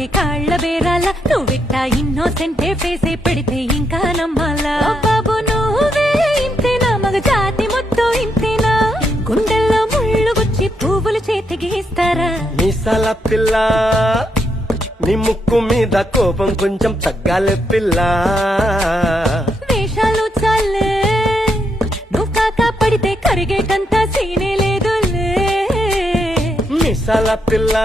పడితే కాళ్ళ బేరాల నువ్విట్టా ఇన్నోసెంటే ఫేసే పెడితే ఇంకా నమ్మాలా బాబు నువ్వే ఇంతేనా మగ జాతి మొత్తం ఇంతేనా గుండెల్లో ముళ్ళు గుచ్చి పువ్వులు చేతికి ఇస్తారా మీసాల పిల్ల నీ ముక్కు మీద కోపం కొంచెం తగ్గాలి పిల్ల వేషాలు చాలే నువ్వు కాకా పడితే కరిగేటంత సీనే లేదులే మీసాల పిల్ల